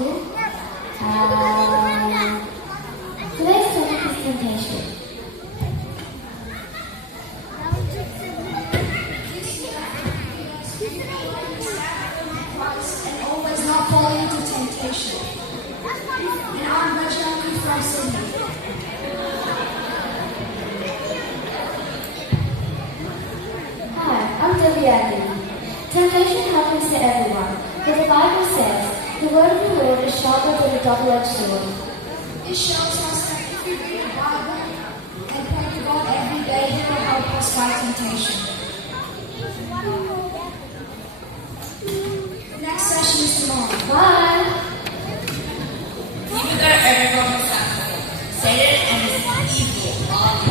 you. Today's topic is temptation. And always not fall into temptation. And I'm Rachel from Sydney. Hi, I'm Debbie. Temptation happens to everyone, but the Bible says the word of the Lord is sharper than a double-edged sword. It shows us that if we read the Bible and pray to God every day, He will help us fight temptation. The next session is tomorrow. Bye! Even though everyone was thankful, Satan and his evil army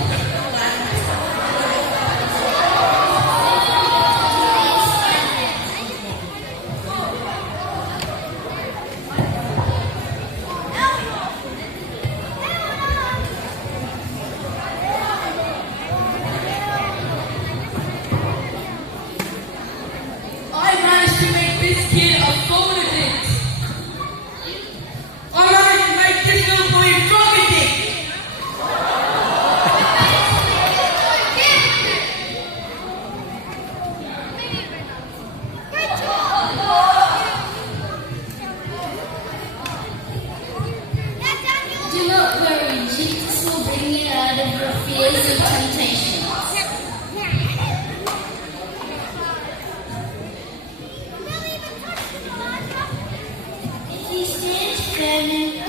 I managed to make this kid a phone addict. I managed to make this little boy a drug addict. Do not worry, Jesus will bring you out of your fears and temptations. If you stand firm in